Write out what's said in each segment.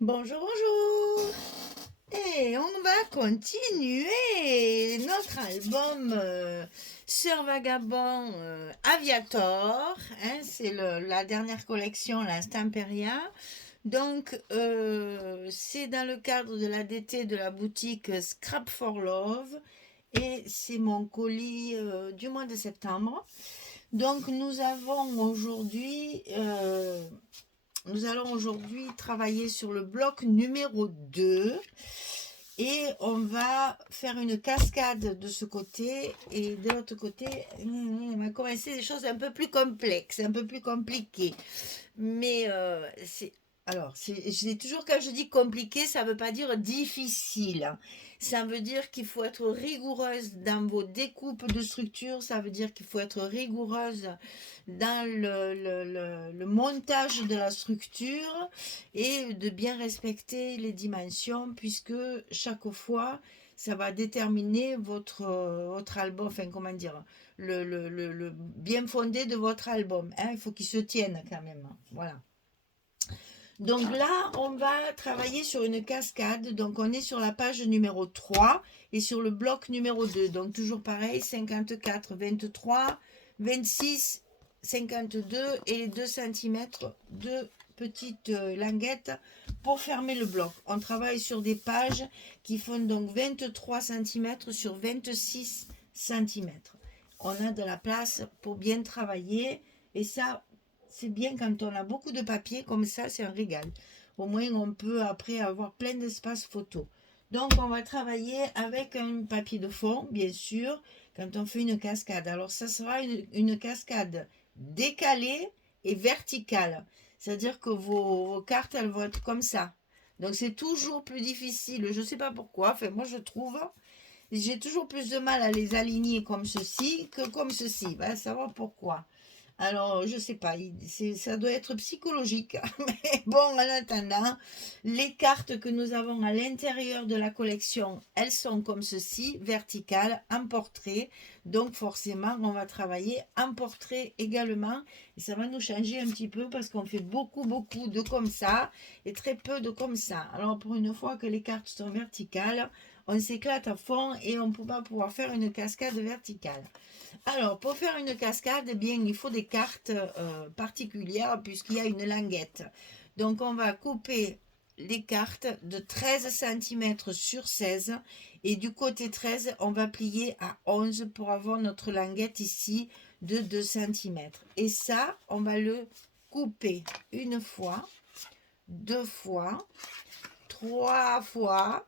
Bonjour, bonjour. Et on va continuer notre album Sœur Vagabond Aviator. Hein, c'est la dernière collection, la Stamperia. Donc, c'est dans le cadre de l'ADT de la boutique Scrap for Love. Et c'est mon colis du mois de septembre. Donc, nous allons aujourd'hui travailler sur le bloc numéro 2 et on va faire une cascade de ce côté et de l'autre côté, on va commencer des choses un peu plus complexes, un peu plus compliquées. Mais je dis toujours quand je dis compliqué, ça ne veut pas dire difficile. Ça veut dire qu'il faut être rigoureuse dans vos découpes de structure, ça veut dire qu'il faut être rigoureuse dans le montage de la structure et de bien respecter les dimensions puisque chaque fois, ça va déterminer votre album, enfin comment dire, le bien fondé de votre album. Hein, il faut qu'il se tienne quand même. Voilà. Donc là, on va travailler sur une cascade. Donc on est sur la page numéro 3 et sur le bloc numéro 2. Donc toujours pareil, 54, 23, 26, 52 et 2 cm de petites languettes pour fermer le bloc. On travaille sur des pages qui font donc 23 cm sur 26 cm. On a de la place pour bien travailler et ça, c'est bien quand on a beaucoup de papier, comme ça, c'est un régal. Au moins, on peut après avoir plein d'espace photo. Donc, on va travailler avec un papier de fond, bien sûr, quand on fait une cascade. Alors, ça sera une cascade décalée et verticale. C'est-à-dire que vos cartes, elles vont être comme ça. Donc, c'est toujours plus difficile. Je ne sais pas pourquoi. Enfin, moi, je trouve, j'ai toujours plus de mal à les aligner comme ceci que comme ceci. Va savoir pourquoi. Alors, je sais pas, ça doit être psychologique. Mais bon, en attendant, les cartes que nous avons à l'intérieur de la collection, elles sont comme ceci, verticales, en portrait. Donc, forcément, on va travailler en portrait également. Et ça va nous changer un petit peu parce qu'on fait beaucoup, beaucoup de comme ça et très peu de comme ça. Alors, pour une fois que les cartes sont verticales, on s'éclate à fond et on va pouvoir faire une cascade verticale. Alors, pour faire une cascade, eh bien, il faut des cartes particulières puisqu'il y a une languette. Donc, on va couper les cartes de 13 cm sur 16 et du côté 13, on va plier à 11 pour avoir notre languette ici de 2 cm. Et ça, on va le couper une fois, deux fois, trois fois,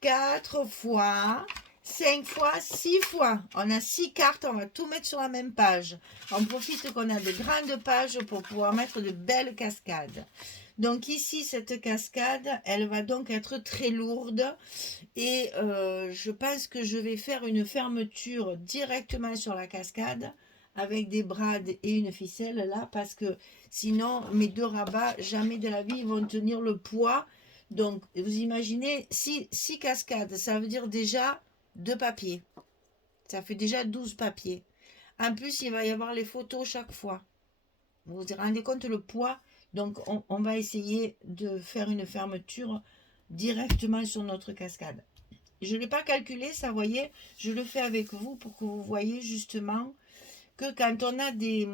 quatre fois, 5 fois, 6 fois. On a 6 cartes, on va tout mettre sur la même page. On profite qu'on a de grandes pages pour pouvoir mettre de belles cascades. Donc ici, cette cascade, elle va donc être très lourde et je pense que je vais faire une fermeture directement sur la cascade avec des brades et une ficelle là parce que sinon mes deux rabats jamais de la vie vont tenir le poids. Donc vous imaginez 6 cascades, ça veut dire déjà 2 papiers. Ça fait déjà 12 papiers. En plus, il va y avoir les photos chaque fois. Vous vous rendez compte le poids. Donc on va essayer de faire une fermeture directement sur notre cascade. Je ne l'ai pas calculé, ça, voyez, je le fais avec vous pour que vous voyez justement que quand on a des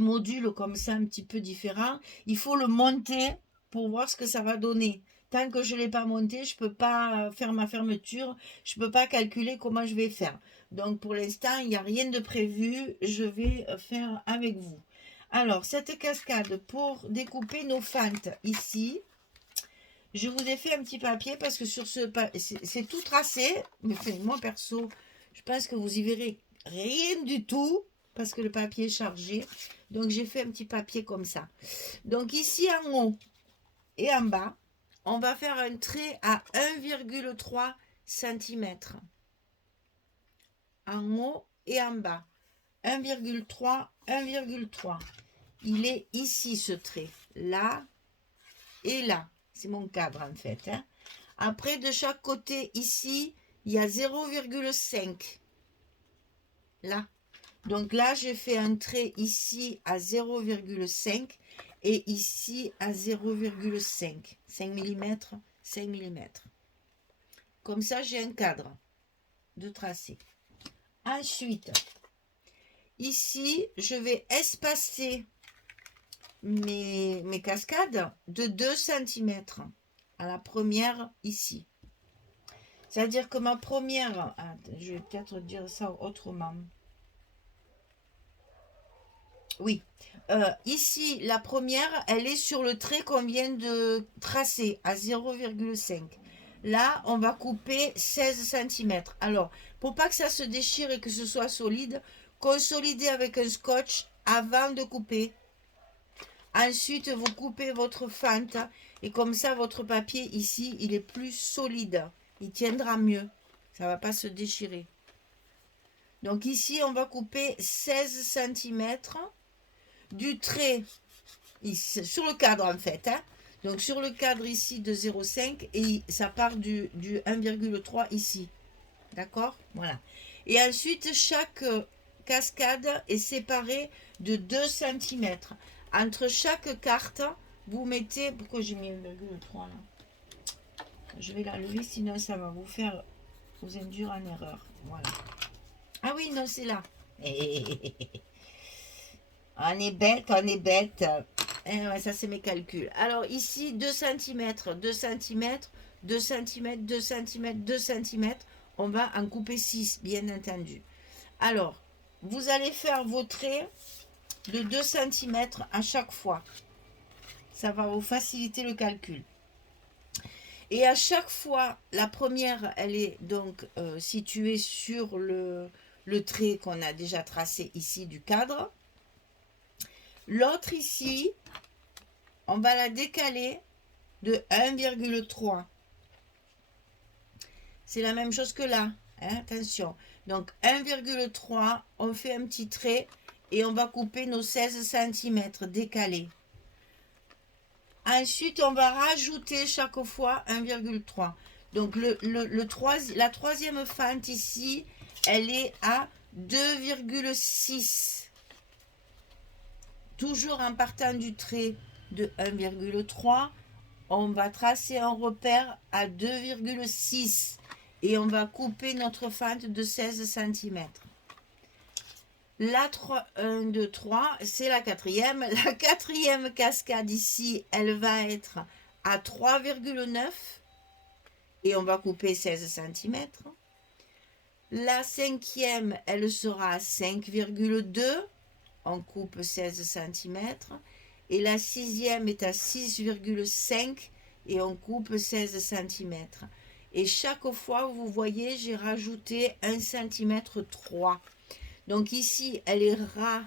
modules comme ça un petit peu différents, il faut le monter pour voir ce que ça va donner. Tant que je ne l'ai pas monté, je ne peux pas faire ma fermeture, je ne peux pas calculer comment je vais faire. Donc pour l'instant, il n'y a rien de prévu, je vais faire avec vous. Alors, cette cascade, pour découper nos fentes ici, je vous ai fait un petit papier parce que sur ce c'est tout tracé. Mais moi perso, je pense que vous y verrez rien du tout parce que le papier est chargé. Donc j'ai fait un petit papier comme ça. Donc ici en haut et en bas, on va faire un trait à 1,3 cm. En haut et en bas. 1,3, 1,3. Il est ici ce trait. Là et là. C'est mon cadre en fait. Hein. Après, de chaque côté, ici, il y a 0,5. Là. Donc là, j'ai fait un trait ici à 0,5. et ici à 0,5 mm. 5 mm. Comme ça, j'ai un cadre de tracé. Ensuite, ici, je vais espacer mes cascades de 2 cm à la première ici. C'est-à-dire que ma première, je vais peut-être dire ça autrement. Oui, ici, la première, elle est sur le trait qu'on vient de tracer à 0,5. Là, on va couper 16 cm. Alors, pour pas que ça se déchire et que ce soit solide, consolidez avec un scotch avant de couper. Ensuite, vous coupez votre fente et comme ça, votre papier ici, il est plus solide. Il tiendra mieux. Ça ne va pas se déchirer. Donc ici, on va couper 16 cm du trait ici, sur le cadre en fait. Donc sur le cadre ici de 0,5 et ça part du 1,3 ici. D'accord? Voilà. Et ensuite, chaque cascade est séparée de 2 cm. Entre chaque carte, vous mettez... Pourquoi j'ai mis 1,3 là? Je vais la lever, sinon ça va vous faire vous induire en erreur. Voilà. Ah oui, non, c'est là. On est bête, on est bête. Ouais, ça, c'est mes calculs. Alors, ici, 2 cm, 2 cm, 2 cm, 2 cm, 2 cm. On va en couper 6, bien entendu. Alors, vous allez faire vos traits de 2 cm à chaque fois. Ça va vous faciliter le calcul. Et à chaque fois, la première, elle est donc située sur le trait qu'on a déjà tracé ici du cadre. L'autre ici, on va la décaler de 1,3. C'est la même chose que là, hein, attention. Donc 1,3, on fait un petit trait et on va couper nos 16 cm décalés. Ensuite, on va rajouter chaque fois 1,3. Donc la troisième fente ici, elle est à 2,6. Toujours en partant du trait de 1,3, on va tracer un repère à 2,6 et on va couper notre fente de 16 cm. La 1, 2, 3, c'est la quatrième. La quatrième cascade ici, elle va être à 3,9 et on va couper 16 cm. La cinquième, elle sera à 5,2. On coupe 16 cm. Et la sixième est à 6,5 et on coupe 16 cm. Et chaque fois, vous voyez, j'ai rajouté 1 cm 3. Donc ici, elle est ras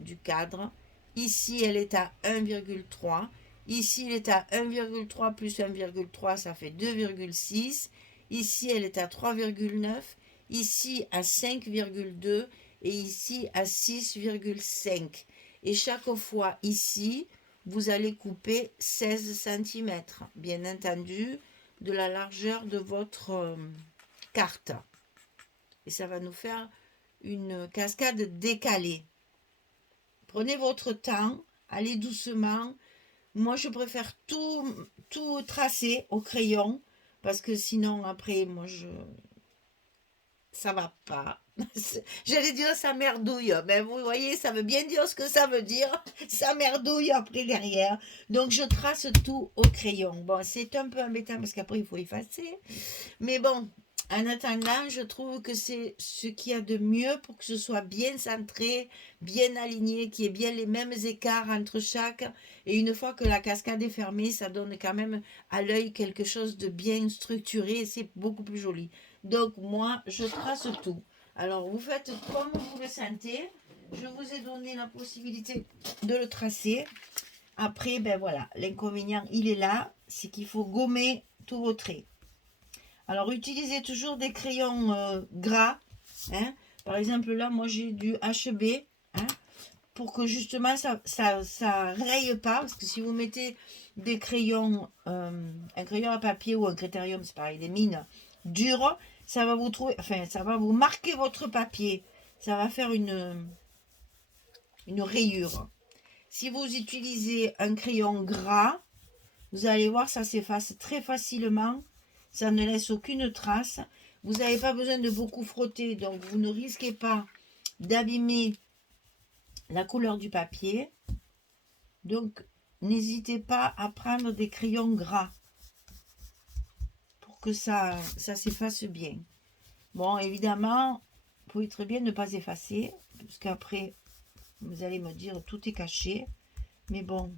du cadre. Ici, elle est à 1,3. Ici, elle est à 1,3 plus 1,3, ça fait 2,6. Ici, elle est à 3,9. Ici, à 5,2. Et ici, à 6,5. Et chaque fois, ici, vous allez couper 16 cm. Bien entendu, de la largeur de votre carte. Et ça va nous faire une cascade décalée. Prenez votre temps, allez doucement. Moi, je préfère tout tracer au crayon parce que sinon, après, ça va pas. J'allais dire ça merdouille, mais vous voyez, ça veut bien dire ce que ça veut dire. Ça merdouille après derrière. Donc, je trace tout au crayon. Bon, c'est un peu embêtant parce qu'après, il faut effacer. Mais bon, en attendant, je trouve que c'est ce qu'il y a de mieux pour que ce soit bien centré, bien aligné, qu'il y ait bien les mêmes écarts entre chaque. Et une fois que la cascade est fermée, ça donne quand même à l'œil quelque chose de bien structuré et c'est beaucoup plus joli. Donc moi, je trace tout. Alors, vous faites comme vous le sentez. Je vous ai donné la possibilité de le tracer. Après, ben voilà, l'inconvénient, il est là. C'est qu'il faut gommer tous vos traits. Alors, utilisez toujours des crayons gras. Hein. Par exemple, là, moi, j'ai du HB. Hein, pour que justement, ça raye pas. Parce que si vous mettez des crayons, un crayon à papier ou un critérium, c'est pareil, des mines dures, ça va vous trouver, enfin, ça va vous marquer votre papier. Ça va faire une rayure. Si vous utilisez un crayon gras, vous allez voir, ça s'efface très facilement. Ça ne laisse aucune trace. Vous n'avez pas besoin de beaucoup frotter, donc vous ne risquez pas d'abîmer la couleur du papier. Donc, n'hésitez pas à prendre des crayons gras pour que ça s'efface bien. Bon, évidemment, vous pouvez très bien ne pas effacer, parce qu'après, vous allez me dire tout est caché. Mais bon,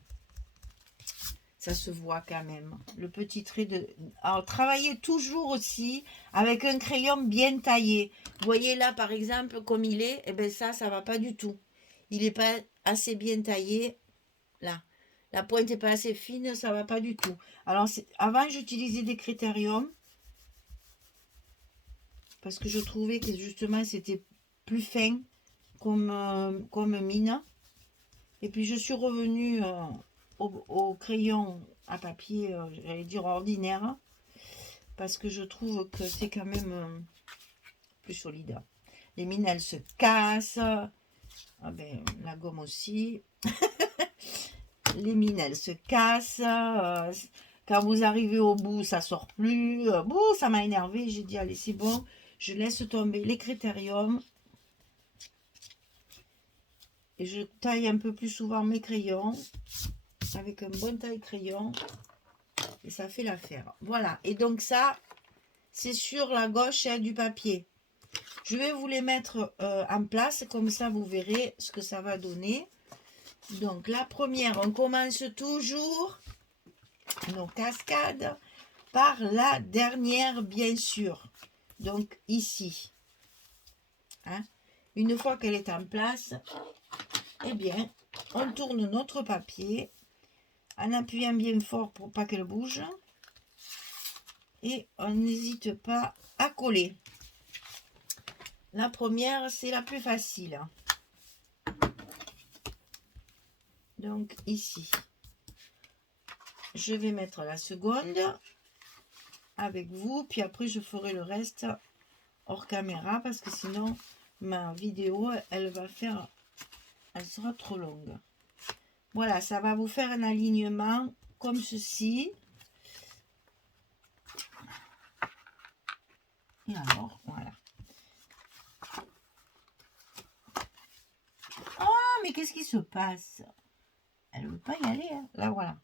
ça se voit quand même. Le petit trait de... Alors, travaillez toujours aussi avec un crayon bien taillé. Vous voyez là, par exemple, comme il est, eh bien ça va pas du tout. Il n'est pas assez bien taillé. Là, la pointe n'est pas assez fine, ça va pas du tout. Alors, avant, j'utilisais des critériums parce que je trouvais que justement, c'était plus fin comme mine. Et puis, je suis revenue au crayon à papier, j'allais dire ordinaire, parce que je trouve que c'est quand même plus solide. Les mines, elles se cassent. Ah ben, la gomme aussi. Les mines, elles se cassent. Quand vous arrivez au bout, ça sort plus. Bon, ça m'a énervé. J'ai dit, allez, c'est bon. Je laisse tomber les critériums. Et je taille un peu plus souvent mes crayons. Avec un bon taille crayon. Et ça fait l'affaire. Voilà. Et donc ça, c'est sur la gauche du papier. Je vais vous les mettre en place. Comme ça, vous verrez ce que ça va donner. Donc, la première, on commence toujours nos cascades par la dernière, bien sûr. Donc, ici. Hein. Une fois qu'elle est en place, eh bien, on tourne notre papier en appuyant bien fort pour pas qu'elle bouge. Et on n'hésite pas à coller. La première, c'est la plus facile. Donc, ici. Je vais mettre la seconde avec vous, puis après je ferai le reste hors caméra parce que sinon ma vidéo elle sera trop longue. Voilà, ça va vous faire un alignement comme ceci. Et alors, voilà. Oh, mais qu'est-ce qui se passe? Elle ne veut pas y aller, hein. Là, voilà.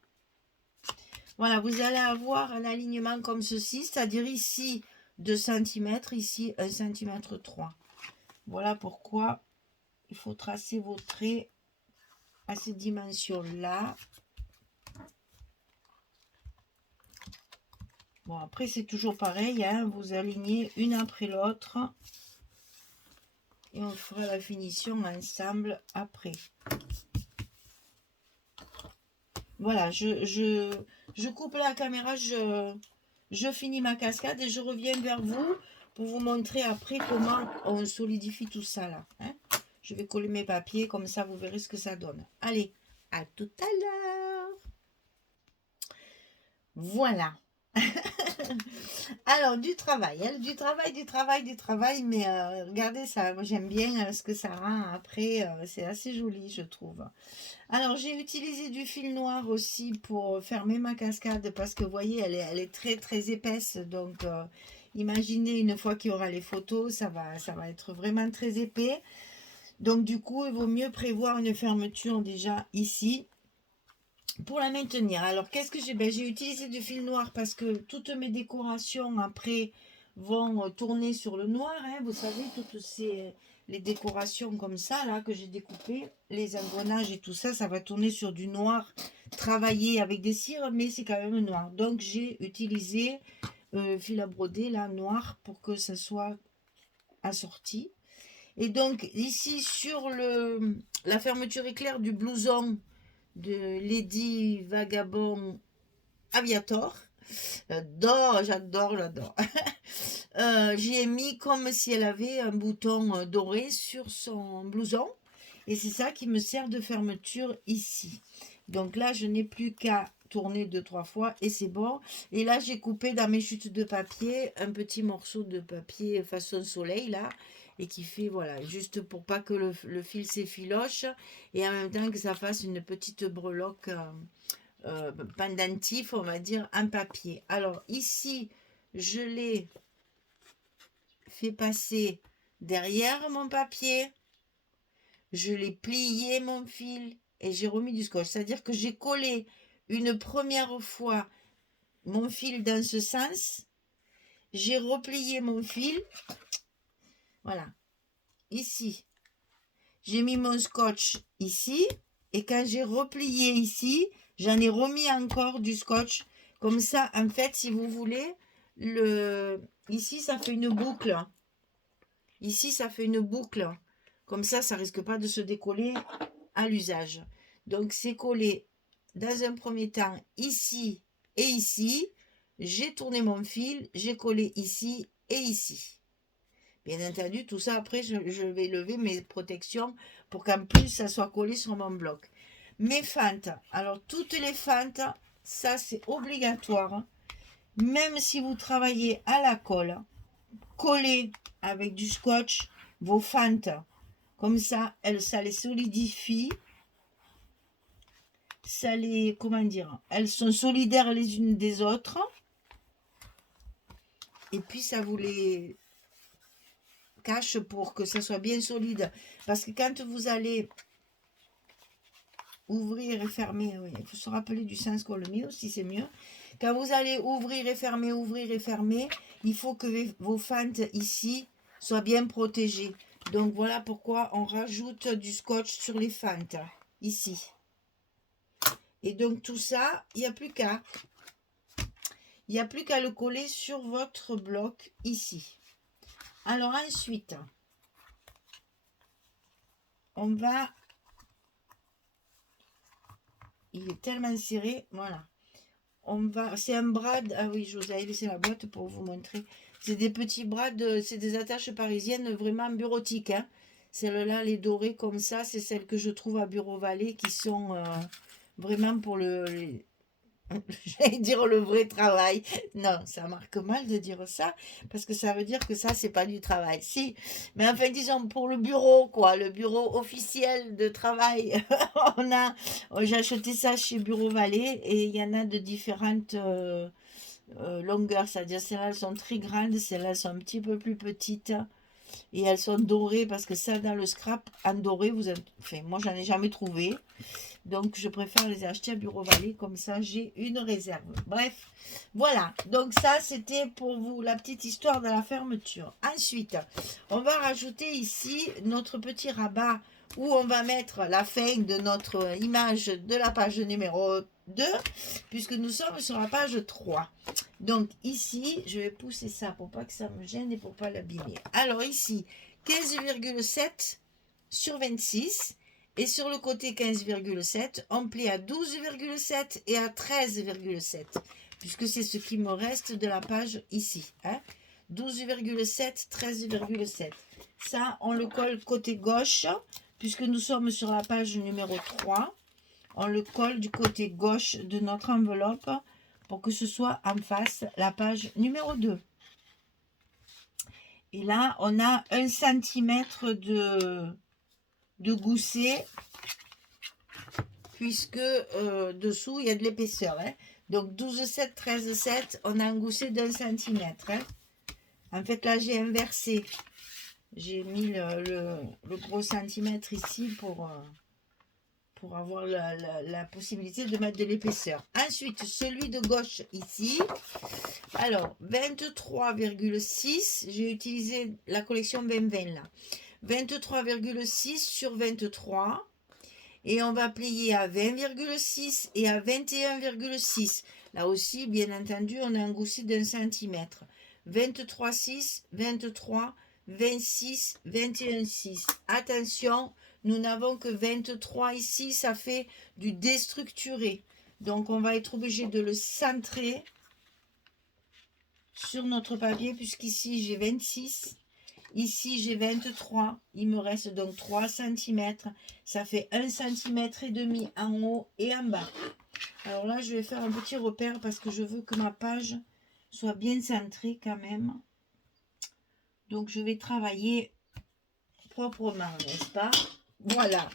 Voilà, vous allez avoir un alignement comme ceci, c'est-à-dire ici 2 cm, ici 1 cm 3. Voilà pourquoi il faut tracer vos traits à ces dimensions-là. Bon, après, c'est toujours pareil, hein, vous alignez une après l'autre. Et on fera la finition ensemble après. Voilà, je coupe la caméra, je finis ma cascade et je reviens vers vous pour vous montrer après comment on solidifie tout ça là. Hein. Je vais coller mes papiers, comme ça vous verrez ce que ça donne. Allez, à tout à l'heure. Voilà. Alors, du travail, hein, du travail, mais regardez ça, moi j'aime bien ce que ça rend après, c'est assez joli je trouve. Alors, j'ai utilisé du fil noir aussi pour fermer ma cascade parce que vous voyez, elle est très très épaisse, donc imaginez une fois qu'il y aura les photos, ça va être vraiment très épais. Donc du coup, il vaut mieux prévoir une fermeture déjà ici pour la maintenir. Alors, qu'est-ce que j'ai? Ben, j'ai utilisé du fil noir parce que toutes mes décorations après vont tourner sur le noir. Hein, vous savez, toutes les décorations comme ça, là, que j'ai découpées, les engrenages et tout ça, ça va tourner sur du noir travaillé avec des cires, mais c'est quand même noir. Donc, j'ai utilisé fil à broder, là, noir, pour que ça soit assorti. Et donc, ici, sur la fermeture éclair du blouson de Lady Vagabond Aviator. J'adore. J'ai mis comme si elle avait un bouton doré sur son blouson. Et c'est ça qui me sert de fermeture ici. Donc là, je n'ai plus qu'à tourner 2-3 fois et c'est bon. Et là, j'ai coupé dans mes chutes de papier un petit morceau de papier façon soleil là. et qui fait, voilà, juste pour pas que le fil s'effiloche et en même temps que ça fasse une petite breloque pendentif, on va dire, en papier. Alors ici, je l'ai fait passer derrière mon papier, je l'ai plié mon fil et j'ai remis du scotch. C'est-à-dire que j'ai collé une première fois mon fil dans ce sens, j'ai replié mon fil, voilà, ici. J'ai mis mon scotch ici et quand j'ai replié ici, j'en ai remis encore du scotch. Comme ça, en fait, si vous voulez, ici, ça fait une boucle. Ici, ça fait une boucle. Comme ça risque pas de se décoller à l'usage. Donc, c'est collé dans un premier temps ici et ici. J'ai tourné mon fil, j'ai collé ici et ici. Bien entendu, tout ça, après, je vais lever mes protections pour qu'en plus, ça soit collé sur mon bloc. Mes fentes. Alors, toutes les fentes, ça, c'est obligatoire. Même si vous travaillez à la colle, collez avec du scotch vos fentes. Comme ça les solidifie. Ça les, comment dire, elles sont solidaires les unes des autres. Et puis, ça vous les cache pour que ça soit bien solide. Parce que quand vous allez ouvrir et fermer, oui, il faut se rappeler du sens qu'on le met aussi, c'est mieux. Quand vous allez ouvrir et fermer, il faut que vos fentes ici soient bien protégées. Donc voilà pourquoi on rajoute du scotch sur les fentes, ici. Et donc tout ça, il n'y a plus qu'à. Il n'y a plus qu'à le coller sur votre bloc ici. Alors ensuite, on va... Il est tellement serré, voilà. C'est un bras, ah oui, je vous avais laissé la boîte pour vous montrer. C'est des petits bras, c'est des attaches parisiennes vraiment bureautiques. Hein. Celles-là, les dorées comme ça, c'est celles que je trouve à Bureau Vallée qui sont vraiment pour j'allais dire le vrai travail. Non, ça marque mal de dire ça, parce que ça veut dire que ça, c'est pas du travail. Si, mais enfin, disons, pour le bureau, quoi, le bureau officiel de travail, j'ai acheté ça chez Bureau Vallée, et il y en a de différentes longueurs, c'est-à-dire celles-là, elles sont très grandes, celles-là, elles sont un petit peu plus petites, et elles sont dorées, parce que ça, dans le scrap, en doré, enfin, moi, j'en ai jamais trouvé. Donc, je préfère les acheter à Bureau Vallée. Comme ça, j'ai une réserve. Bref, voilà. Donc, ça, c'était pour vous la petite histoire de la fermeture. Ensuite, on va rajouter ici notre petit rabat où on va mettre la fin de notre image de la page numéro 2, puisque nous sommes sur la page 3. Donc, ici, je vais pousser ça pour pas que ça me gêne et pour pas l'abîmer. Alors, ici, 15,7 sur 26. Et sur le côté 15,7, on plie à 12,7 et à 13,7, puisque c'est ce qui me reste de la page ici. Hein. 12,7, 13,7. Ça, on le colle côté gauche, puisque nous sommes sur la page numéro 3. On le colle du côté gauche de notre enveloppe pour que ce soit en face la page numéro 2. Et là, on a 1 cm de gousset, puisque dessous il y a de l'épaisseur. Hein. Donc 12,7, 13,7, on a un gousset d'1 cm. Hein. En fait, là, j'ai inversé. J'ai mis le gros centimètre ici pour avoir la possibilité de mettre de l'épaisseur. Ensuite, celui de gauche ici. Alors, 23,6. J'ai utilisé la collection 2020 là. 23,6 sur 23. Et on va plier à 20,6 et à 21,6. Là aussi, bien entendu, on a un gousset d'1 cm. 23,6, 23, 26, 21,6. Attention, nous n'avons que 23 ici, ça fait du déstructuré. Donc, on va être obligé de le centrer sur notre papier, puisqu'ici, j'ai 26. Ici, j'ai 23. Il me reste donc 3 cm. Ça fait 1 cm et demi en haut et en bas. Alors là, je vais faire un petit repère parce que je veux que ma page soit bien centrée quand même. Donc, je vais travailler proprement, n'est-ce pas? Voilà.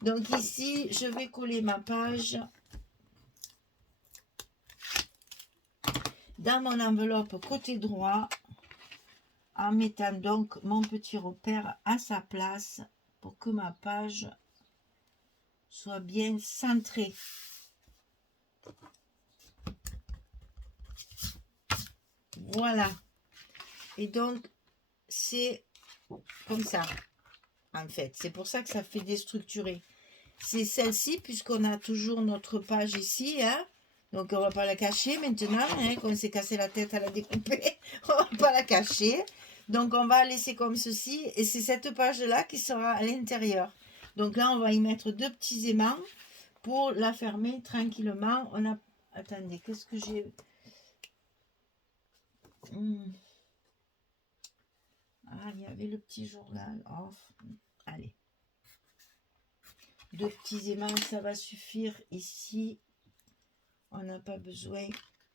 Donc ici, je vais coller ma page dans mon enveloppe côté droit en mettant donc mon petit repère à sa place pour que ma page soit bien centrée. Voilà. Et donc, c'est comme ça, en fait. C'est pour ça que ça fait déstructuré. C'est celle-ci, puisqu'on a toujours notre page ici, hein. Donc, on ne va pas la cacher maintenant, hein, qu'on s'est cassé la tête à la découper. On ne va pas la cacher. Donc, on va la laisser comme ceci. Et c'est cette page-là qui sera à l'intérieur. Donc là, on va y mettre 2 petits aimants pour la fermer tranquillement. On a... Attendez, qu'est-ce que j'ai... Ah, il y avait le petit journal. Oh, allez. 2 petits aimants, ça va suffire ici. On n'a pas besoin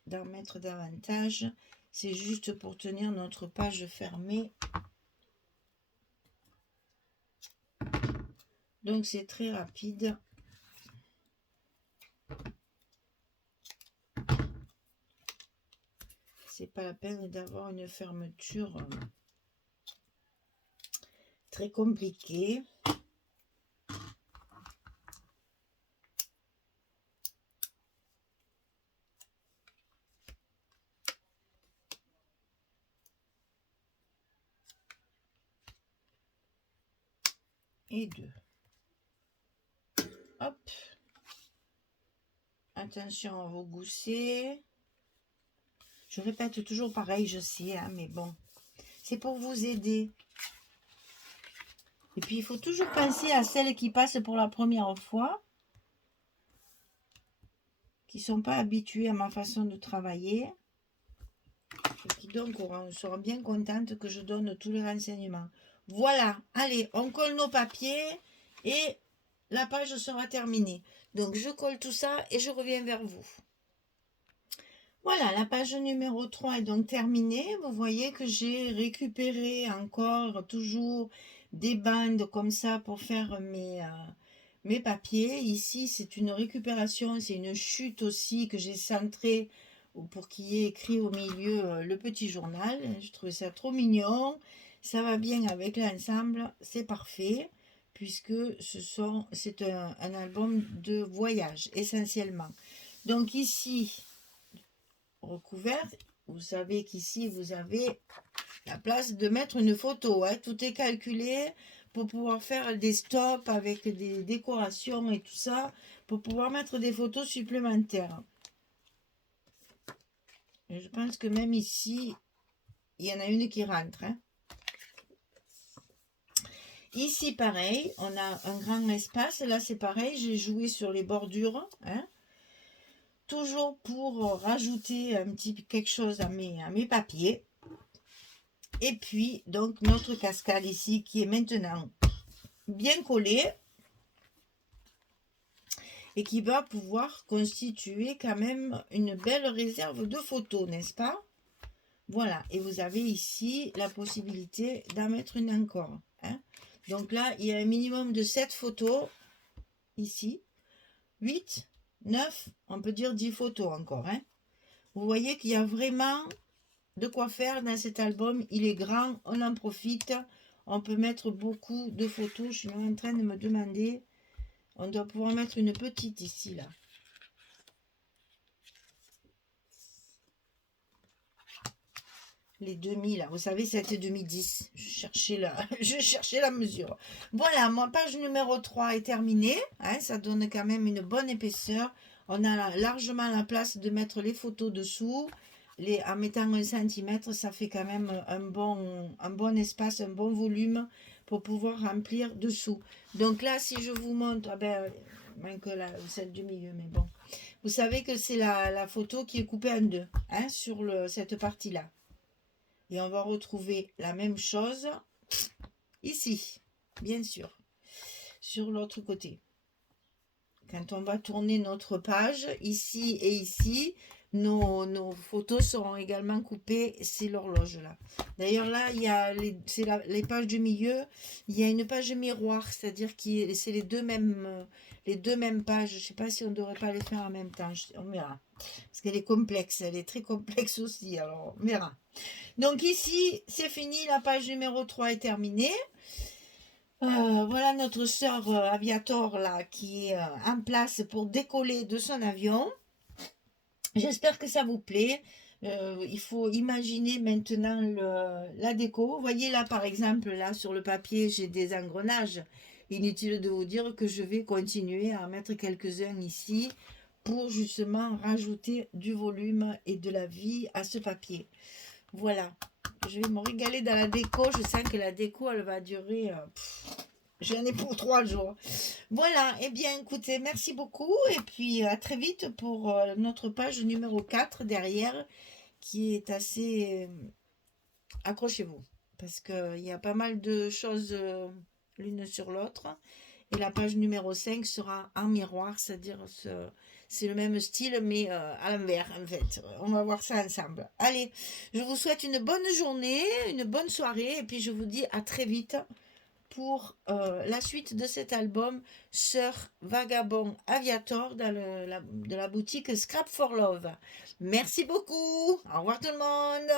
d'en mettre davantage. C'est juste pour tenir notre page fermée. Donc, c'est très rapide. C'est pas la peine d'avoir une fermeture très compliquée. Et 2. Hop. Attention à vos goussets. Je répète toujours pareil, je sais, hein, mais bon. C'est pour vous aider. Et puis, il faut toujours penser à celles qui passent pour la première fois, qui ne sont pas habituées à ma façon de travailler. Et qui donc seront bien contentes que je donne tous les renseignements. Voilà, allez, on colle nos papiers et la page sera terminée. Donc, je colle tout ça et je reviens vers vous. Voilà, la page numéro 3 est donc terminée. Vous voyez que j'ai récupéré encore toujours des bandes comme ça pour faire mes papiers. Ici, c'est une récupération, c'est une chute aussi que j'ai centrée pour qu'il y ait écrit au milieu le petit journal. Je trouve ça trop mignon. Ça va bien avec l'ensemble, c'est parfait puisque c'est un album de voyage essentiellement. Donc ici, recouverte, vous savez qu'ici vous avez la place de mettre une photo, hein. Tout est calculé pour pouvoir faire des stops avec des décorations et tout ça, pour pouvoir mettre des photos supplémentaires. Et je pense que même ici, il y en a une qui rentre, hein. Ici, pareil, on a un grand espace. Là, c'est pareil, j'ai joué sur les bordures, hein. Toujours pour rajouter un petit quelque chose à mes papiers. Et puis, donc, notre cascade ici qui est maintenant bien collée et qui va pouvoir constituer quand même une belle réserve de photos, n'est-ce pas? Voilà, et vous avez ici la possibilité d'en mettre une encore, hein. Donc là, il y a un minimum de 7 photos ici, 8, 9, on peut dire 10 photos encore, hein. Vous voyez qu'il y a vraiment de quoi faire dans cet album. Il est grand, on en profite, on peut mettre beaucoup de photos. Je suis même en train de me demander, on doit pouvoir mettre une petite ici là. Les demi là, vous savez, c'était 2010. Je cherchais la mesure. Voilà, ma page numéro 3 est terminée, hein, ça donne quand même une bonne épaisseur. On a largement la place de mettre les photos dessous. En mettant 1 centimètre, ça fait quand même un bon espace, un bon volume pour pouvoir remplir dessous. Donc là, si je vous montre, manque celle du milieu, mais bon. Vous savez que c'est la photo qui est coupée en deux, hein, sur cette partie-là. Et on va retrouver la même chose ici, bien sûr, sur l'autre côté. Quand on va tourner notre page, ici et ici, nos photos seront également coupées. C'est l'horloge là. D'ailleurs là, il y a les pages du milieu. Il y a une page miroir, c'est-à-dire que c'est les deux mêmes pages. Je ne sais pas si on ne devrait pas les faire en même temps. On verra. Parce qu'elle est complexe. Elle est très complexe aussi. Alors, on verra. Donc ici, c'est fini. La page numéro 3 est terminée. Voilà notre sœur Aviator là qui est en place pour décoller de son avion. J'espère que ça vous plaît. Il faut imaginer maintenant la déco. Vous voyez là par exemple, là sur le papier, j'ai des engrenages. Inutile de vous dire que je vais continuer à en mettre quelques-uns ici pour justement rajouter du volume et de la vie à ce papier. Voilà. Je vais me régaler dans la déco. Je sens que la déco, elle va durer... j'en ai pour 3 jours. Voilà, eh bien écoutez, merci beaucoup et puis à très vite pour notre page numéro 4 derrière qui est assez... accrochez-vous parce qu'il y a pas mal de choses l'une sur l'autre et la page numéro 5 sera en miroir, c'est-à-dire c'est le même style mais à l'envers en fait. On va voir ça ensemble. Allez, je vous souhaite une bonne journée, une bonne soirée et puis je vous dis à très vite pour la suite de cet album Sœur Vagabond Aviator de la boutique Scrap for Love. Merci beaucoup. Au revoir tout le monde.